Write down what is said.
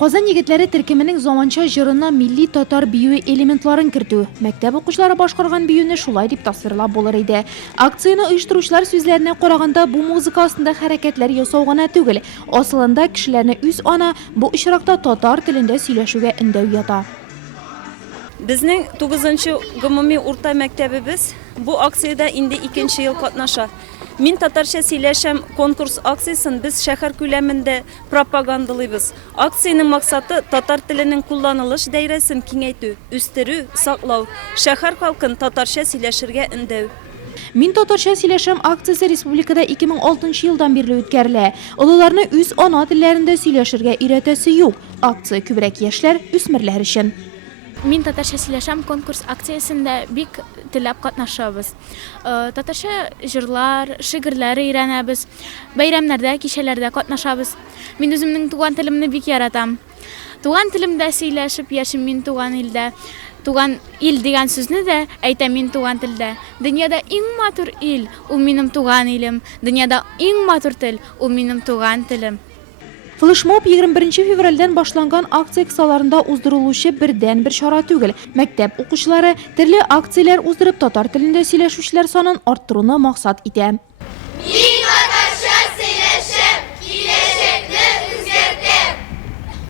Казан егетләре төркеменең заманча җырына милли татар бию элементларын кертү. Мәктәп укучылары башкарган биюне шулай дип тасвирлап булыр иде. Акцияны оештыручылар сүзләренә караганда, бу музыка астында хәрәкәтләр ясау гына түгел, асылында кешеләрне үз ана, бу очракта татар телендә сөйләшүгә өндәү ята. Безнең 9-нчы гомуми урта мәктәбебез бу акциядә инде 2нче ел катнаша. Мин татарча сөйләшәм конкурс акциясын без шәһәр күләмендә пропагандалыйбыз. Акциянең максаты татар теленең кулланылыш даирәсен киңәйтү, үстерү, саклау, шәһәр халкын татарча сөйләшергә өндәү. Мин татарча сөйләшәм акциясе республикада 2006 елдан бирле үткәрелә. Олыларны үз ана телләрендә сөйләшергә өйрәтәсе юк. Акция күбрәк яшьләр, үсмерләр өчен. Мин татарча сөйләшәм конкурс акциясендә бик теләп катнашабыз. Татарча җырлар, шигырьләр өйрәнәбез. Бәйрәмнәрдә, кичәләрдә катнашабыз. Мин үземнең туган телемне бик яратам. Туган телемдә сөйләшеп яшим мин туган илдә. Туган ил дигән сүзне дә әйтәм мин туган телдә. Дөньяда иң матур ил ул минем туган илем. Дөньяда иң матур тел ул минем туган телем. Флешмоб 21 февральдән башланган акция кысаларында уздырылучы бердән-бер чара түгел. Мәктәп укучылары төрле акцияләр уздырып татар телендә сөйләшүчеләр санын арттыруны максат итә.